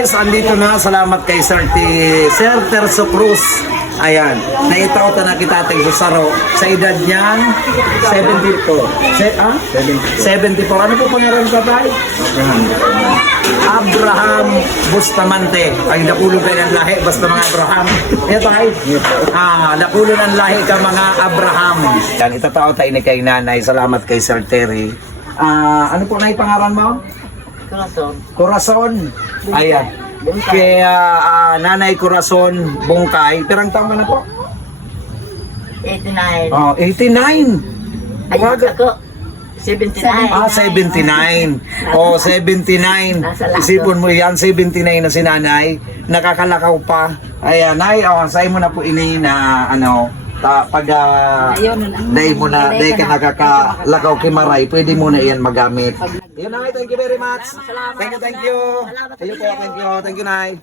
guys, andito na. Salamat kay Sir Terso Cruz. Ayan, naitaw na kita ating Susaro. Sa edad niyan, 74. 74. Ano po pangalan ka tayo? Abraham Bustamante. Ay, nakulong kayo ng lahi, basta mga Abraham. Ito tayo. Nakulong ng lahi ka mga Abraham. Yan, itatao tayo ni kay nanay. Salamat kay Sir Terry. Ano po na pangalan mo? Corazon. Ayan. Kaya Nanay Corazon Bungkay. Pirang taon ka na po? 89. Oh, 89. Ayun ako. 79. 79. Oh, 79. Nasa lato. Isipon mo yan, 79 na si nanay. Nakakalakaw pa. Ayan, nay, sa'yo mo na po ini na pag day mo na, day ka nakakalakaw kimaray, pwede mo na iyan magamit. Yun, nay, thank you very much. Thank you. Thank you, nay.